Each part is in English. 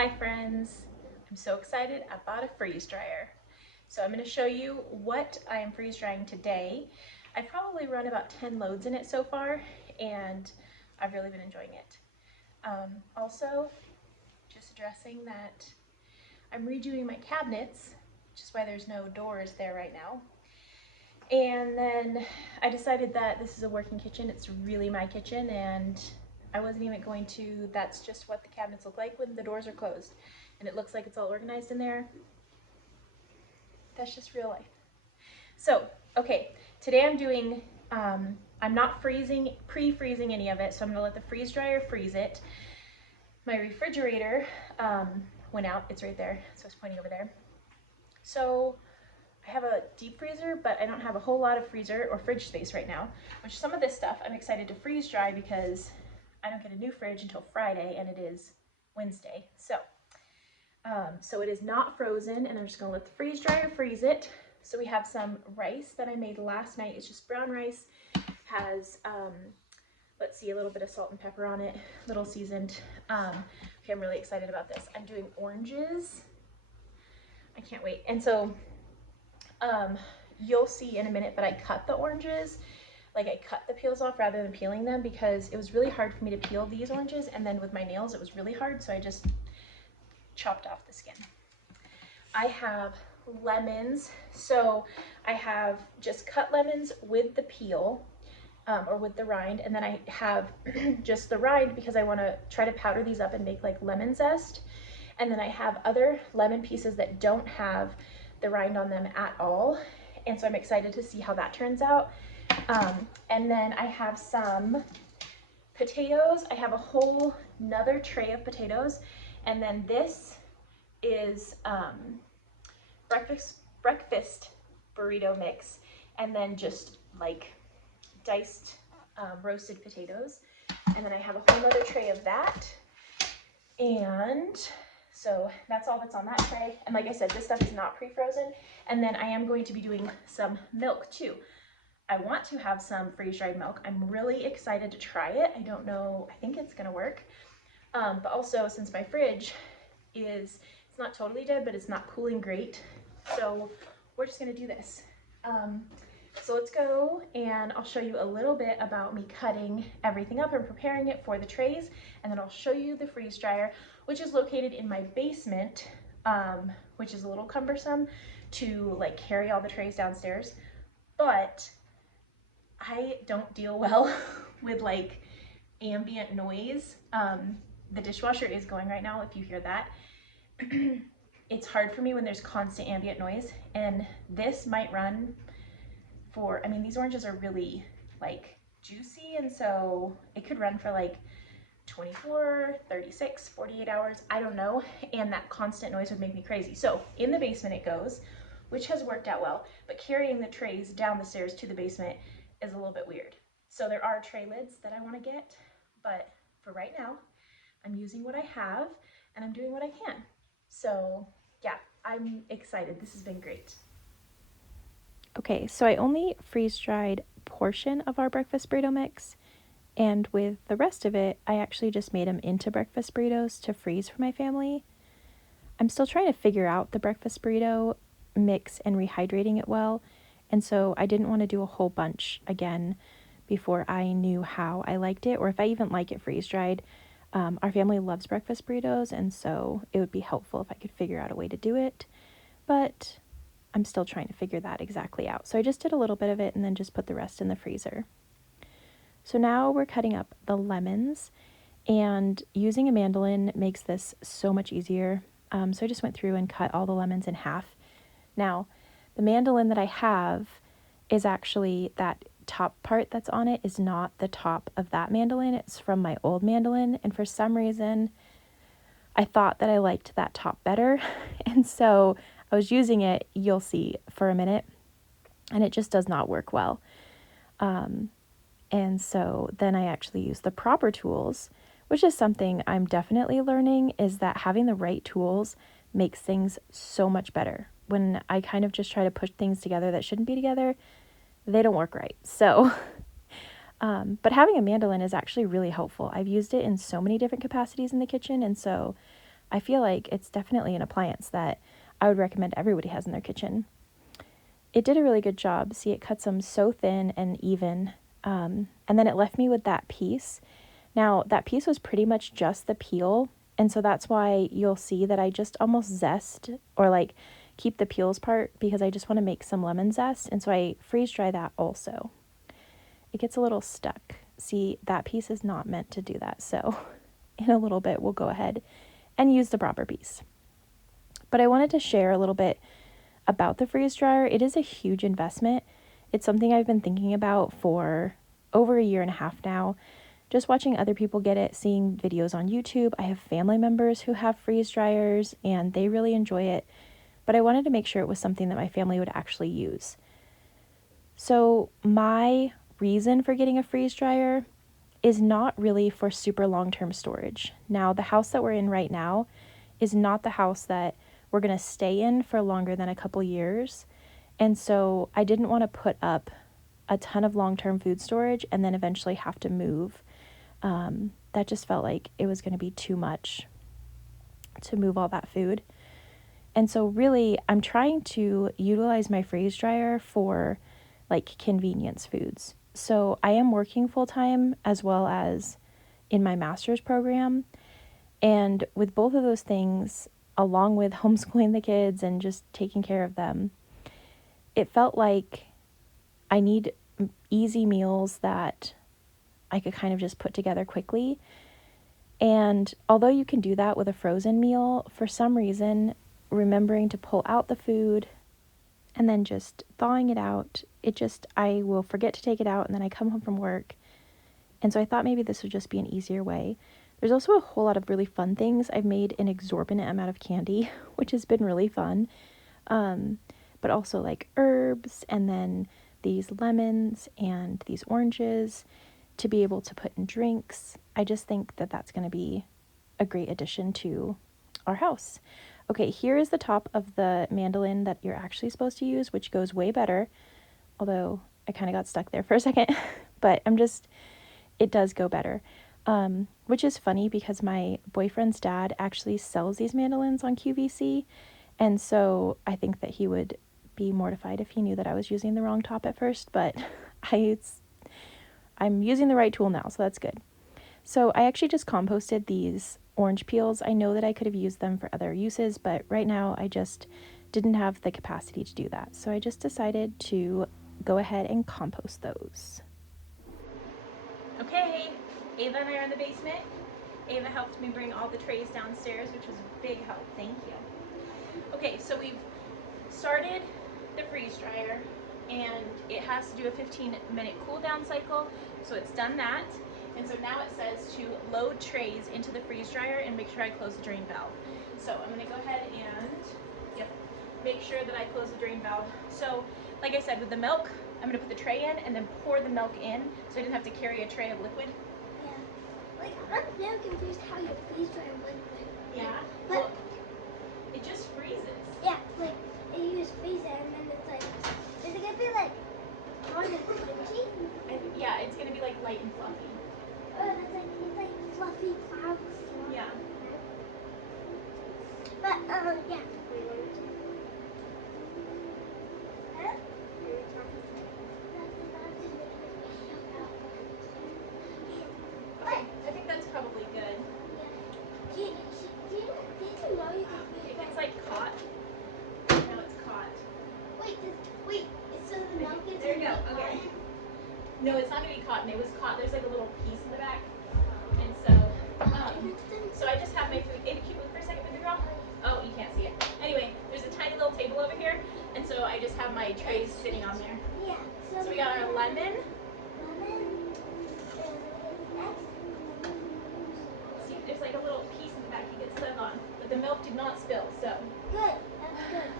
Hi friends, I'm so excited. I bought a freeze dryer. So I'm going to show you what I am freeze drying today. I've probably run about 10 loads in it so far and I've really been enjoying it. Also, just addressing that I'm redoing my cabinets, which is why there's no doors there right now. And then I decided that this is a working kitchen. It's really my kitchen and I wasn't even going to, that's just what the cabinets look like when the doors are closed. And it looks like it's all organized in there. That's just real life. So, okay, today I'm doing, I'm not pre-freezing any of it, so I'm gonna let the freeze dryer freeze it. My refrigerator went out, it's right there, so it's pointing over there. So I have a deep freezer, but I don't have a whole lot of freezer or fridge space right now, which some of this stuff I'm excited to freeze dry because I don't get a new fridge until Friday and it is Wednesday. So it is not frozen and I'm just gonna let the freeze dryer freeze it. So we have some rice that I made last night. It's just brown rice, has, let's see, a little bit of salt and pepper on it, little seasoned. Okay, I'm really excited about this. I'm doing oranges. I can't wait. And so you'll see in a minute, but I cut the oranges. Like I cut the peels off rather than peeling them because it was really hard for me to peel these oranges, and then with my nails it was really hard, so I just chopped off the skin. I have lemons, so I have just cut lemons with the peel or with the rind, and then I have just the rind because I want to try to powder these up and make like lemon zest. And then I have other lemon pieces that don't have the rind on them at all, and so I'm excited to see how that turns out. And then I have some potatoes. I have a whole another tray of potatoes, and then this is breakfast burrito mix, and then just like diced roasted potatoes. And then I have a whole other tray of that. And so that's all that's on that tray. And like I said, this stuff is not pre-frozen. And then I am going to be doing some milk too. I want to have some freeze-dried milk. I'm really excited to try it. I don't know, I think it's gonna work. But also since my fridge it's not totally dead, but it's not cooling great. So we're just gonna do this. So let's go and I'll show you a little bit about me cutting everything up and preparing it for the trays, and then I'll show you the freeze dryer, which is located in my basement, which is a little cumbersome to like carry all the trays downstairs, but I don't deal well with like ambient noise. The dishwasher is going right now if you hear that. It's hard for me when there's constant ambient noise, and this might run for, I mean, these oranges are really like juicy, and so it could run for like 24, 36, 48 hours, I don't know, and that constant noise would make me crazy. So in the basement it goes, which has worked out well, but carrying the trays down the stairs to the basement is a little bit weird. So there are tray lids that I want to get, but for right now, I'm using what I have and I'm doing what I can. So yeah, I'm excited. This has been great. Okay, so I only freeze-dried a portion of our breakfast burrito mix, and with the rest of it, I actually just made them into breakfast burritos to freeze for my family. I'm still trying to figure out the breakfast burrito mix and rehydrating it well, and so I didn't want to do a whole bunch again before I knew how I liked it, or if I even like it freeze-dried. Our family loves breakfast burritos, and so it would be helpful if I could figure out a way to do it, but I'm still trying to figure that exactly out. So I just did a little bit of it and then just put the rest in the freezer. So now we're cutting up the lemons, and using a mandolin makes this so much easier. So I just went through and cut all the lemons in half. Now, the mandolin that I have is actually that top part that's on it is not the top of that mandolin. It's from my old mandolin, and for some reason I thought that I liked that top better. And so I was using it, you'll see, for a minute, and it just does not work well. And so then I actually use the proper tools, which is something I'm definitely learning, is that having the right tools makes things so much better. When I kind of just try to push things together that shouldn't be together, they don't work right. So, but having a mandolin is actually really helpful. I've used it in so many different capacities in the kitchen, and so I feel like it's definitely an appliance that I would recommend everybody has in their kitchen. It did a really good job. See, it cuts them so thin and even. And then it left me with that piece. Now, that piece was pretty much just the peel. And so that's why you'll see that I just almost zest or like keep the peels part because I just want to make some lemon zest. And so I freeze dry that also. It gets a little stuck. See, that piece is not meant to do that. So in a little bit, we'll go ahead and use the proper piece. But I wanted to share a little bit about the freeze dryer. It is a huge investment. It's something I've been thinking about for over a year and a half now. Just watching other people get it, seeing videos on YouTube. I have family members who have freeze dryers and they really enjoy it. But I wanted to make sure it was something that my family would actually use. So my reason for getting a freeze dryer is not really for super long-term storage. Now, the house that we're in right now is not the house that we're going to stay in for longer than a couple years. And so I didn't want to put up a ton of long-term food storage and then eventually have to move. That just felt like it was going to be too much to move all that food. And so really, I'm trying to utilize my freeze dryer for like convenience foods. So I am working full-time as well as in my master's program. And with both of those things, along with homeschooling the kids and just taking care of them, it felt like I need easy meals that I could kind of just put together quickly. And although you can do that with a frozen meal, for some reason, remembering to pull out the food and then just thawing it out, I will forget to take it out and then I come home from work. And so I thought maybe this would just be an easier way. There's also a whole lot of really fun things. I've made an exorbitant amount of candy, which has been really fun. But also like herbs and then these lemons and these oranges to be able to put in drinks. I just think that that's going to be a great addition to our house. Okay, here is the top of the mandolin that you're actually supposed to use, which goes way better. Although I kind of got stuck there for a second, but it does go better. Which is funny because my boyfriend's dad actually sells these mandolins on QVC. And so I think that he would be mortified if he knew that I was using the wrong top at first, but I'm using the right tool now, so that's good. So I actually just composted these orange peels. I know that I could have used them for other uses, but right now I just didn't have the capacity to do that. So I just decided to go ahead and compost those. Okay, Ava and I are in the basement. Ava helped me bring all the trays downstairs, which was a big help. Thank you. Okay, so we've started the freeze dryer and it has to do a 15-minute cool down cycle. So it's done that. And so now it says to load trays into the freeze dryer and make sure I close the drain valve. So I'm gonna go ahead and make sure that I close the drain valve. So like I said, with the milk, I'm gonna put the tray in and then pour the milk in so I didn't have to carry a tray of liquid. Yeah. Like, I'm very confused how your freeze dryer works. Yeah. But Well, it just freezes. yeah, like you just freeze it and then it's like, is it gonna be like hard and crunchy? Yeah, it's gonna be like light and fluffy. It's like fluffy clouds. Yeah. But yeah. Huh? Okay, I think that's probably good. Did you know you can freeze If like it's like caught, now it's caught. wait, so the milk is There you go, gonna be okay. hot? No, it's not gonna be cotton. It was caught. There's like a little piece in the back. And so I just have my food. Ava, can you move for a second with the girl? Oh, you can't see it. Anyway, there's a tiny little table over here. And so I just have my trays sitting on there. Yeah. So we got our lemon. See, there's like a little piece in the back you can slip on. But the milk did not spill, so. Good. That's good.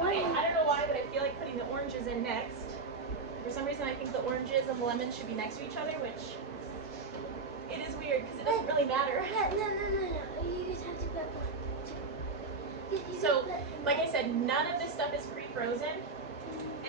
Okay, I don't know why, but I feel like putting the oranges in next. For some reason, I think the oranges and the lemons should be next to each other, which it is weird because it doesn't really matter. Yeah, no. You just have to put one. So, like I said, none of this stuff is pre-frozen.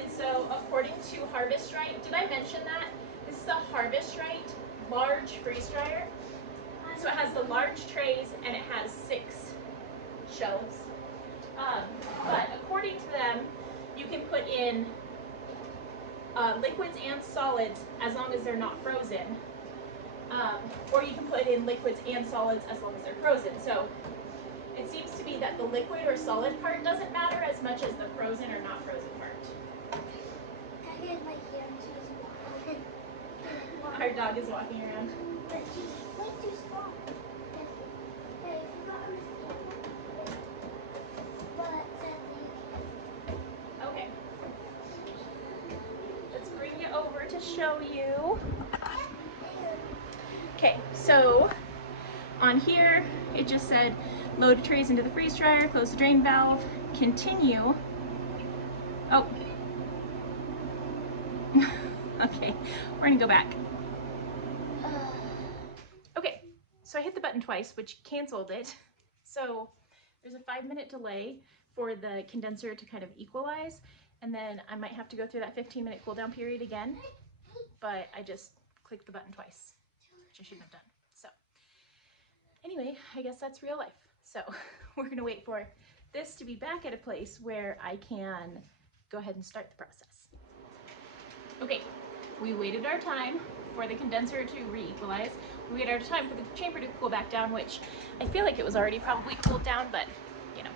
And so, according to Harvest Right, did I mention that? This is a Harvest Right large freeze dryer. So it has the large trays and it has 6 shelves. But according to them, you can put in liquids and solids as long as they're not frozen. Or you can put in liquids and solids as long as they're frozen. So it seems to be that the liquid or solid part doesn't matter as much as the frozen or not frozen part. I get my hand, she's walking. Our dog is walking around. But she's way too small. Hey, if you got on the table. But sadly, Okay. Let's bring you over to show you. Okay, so on here it just said load trays into the freeze dryer, close the drain valve, continue. Oh. Okay, we're gonna go back. Okay, so I hit the button twice, which canceled it. So there's a 5-minute delay for the condenser to kind of equalize, and then I might have to go through that 15-minute cool down period again, but I just clicked the button twice, which I shouldn't have done. So anyway, I guess that's real life. So we're gonna wait for this to be back at a place where I can go ahead and start the process. Okay, we waited our time for the condenser to re-equalize. We waited our time for the chamber to cool back down, which I feel like it was already probably cooled down, but you know,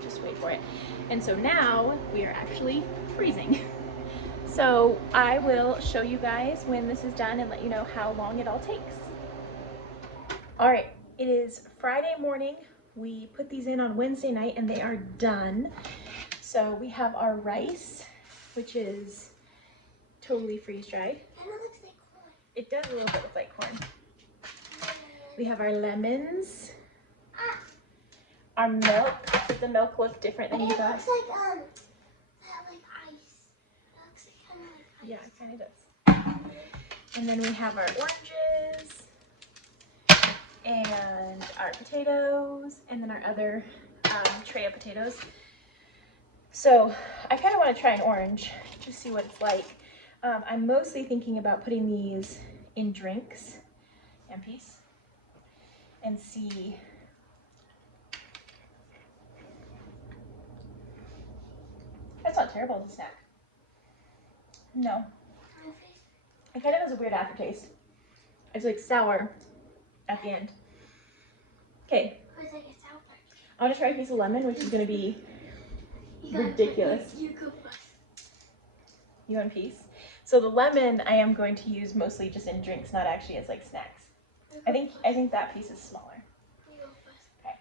just wait for it. And so now we are actually freezing. So I will show you guys when this is done and let you know how long it all takes. All right, it is Friday morning. We put these in on Wednesday night and they are done. So we have our rice, which is totally freeze dried. and it looks like corn. It does a little bit look like corn. We have our lemons, our milk. Does the milk look different than you It thought? looks like ice. It looks like kind of like ice. Yeah, it kind of does. And then we have our oranges and our potatoes, and then our other tray of potatoes. So I kind of want to try an orange to see what it's like. I'm mostly thinking about putting these in drinks and peace and see. That's not terrible as a snack. No. It kind of has a weird aftertaste. It's like sour at the end. Okay, It's like a sour. I want to try a piece of lemon, which is going to be ridiculous. You go first. You want a piece? So the lemon I am going to use mostly just in drinks, not actually as like snacks. I think that piece is smaller. You go first. Okay.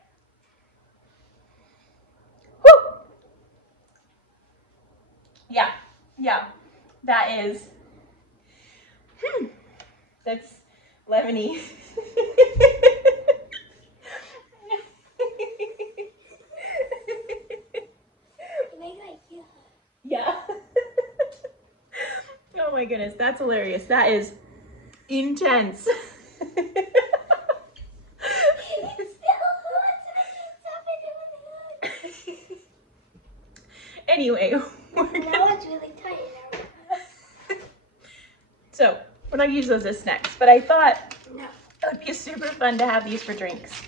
Woo! Yeah. That is. That's lemony. You make like you. Yeah. Oh my goodness, that's hilarious. That is intense. Anyway, we're Now gonna, it's really tight. so we're not gonna use those as snacks, but I thought No. it would be super fun to have these for drinks.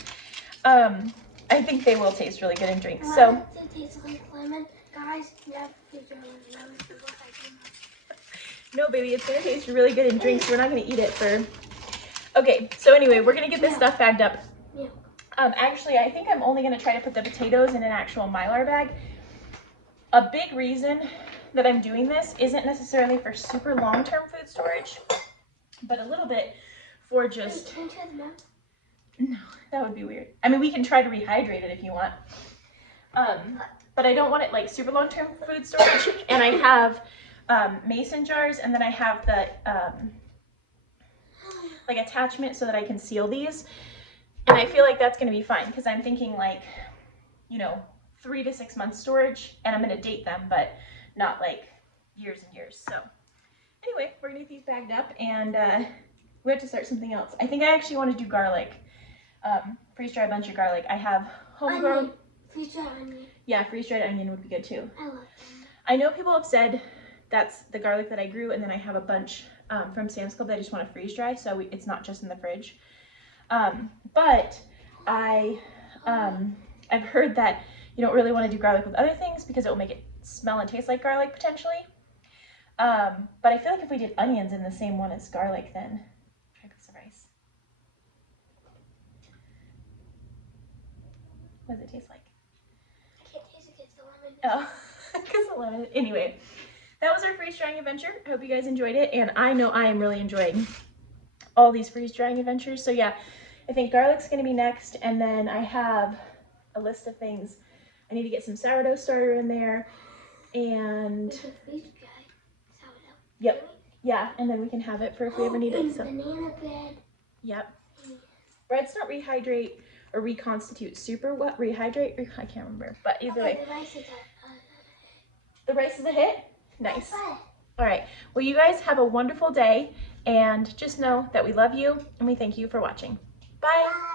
I think they will taste really good in drinks. So It tastes like lemon. Guys, never put your lemon for what I do. no, baby, it's gonna taste really good in drinks. We're not gonna eat it for. Okay, so anyway, we're gonna get this stuff bagged up. Yeah. Actually, I think I'm only gonna try to put the potatoes in an actual Mylar bag. A big reason that I'm doing this isn't necessarily for super long-term food storage, but a little bit for just. Can you try the milk? No, that would be weird. I mean, we can try to rehydrate it if you want. But I don't want it like super long-term food storage. And I have mason jars, and then I have the like attachment so that I can seal these. And I feel like that's gonna be fine because I'm thinking like, 3 to 6 months storage, and I'm gonna date them, but not like years and years. So anyway, we're gonna get these bagged up, and we have to start something else. I think I actually want to do garlic. Freeze-dry a bunch of garlic. I have homegrown. Onion. Freeze-dried onion. Yeah, freeze-dried onion would be good too. I love onion. I know people have said that's the garlic that I grew, and then I have a bunch from Sam's Club that I just want to freeze dry, so it's not just in the fridge. But I I've heard that you don't really want to do garlic with other things because it will make it smell and taste like garlic potentially. But I feel like if we did onions in the same one as garlic, then try some rice. What does it taste like? I can't taste it because the lemon. Oh, because of lemon. Anyway, that was our freeze drying adventure. I hope you guys enjoyed it, and I know I am really enjoying all these freeze drying adventures. So yeah, I think garlic's gonna be next, and then I have a list of things. I need to get some sourdough starter in there, and With the freeze dry sourdough. yep, Really? yeah, and then we can have it for if we ever need it. And So banana bread. yep, breads don't rehydrate or reconstitute super what rehydrate. I can't remember, but either way, The rice is the rice is a hit. Nice. Bye. All right. Well, you guys have a wonderful day, and just know that we love you and we thank you for watching. Bye. Bye.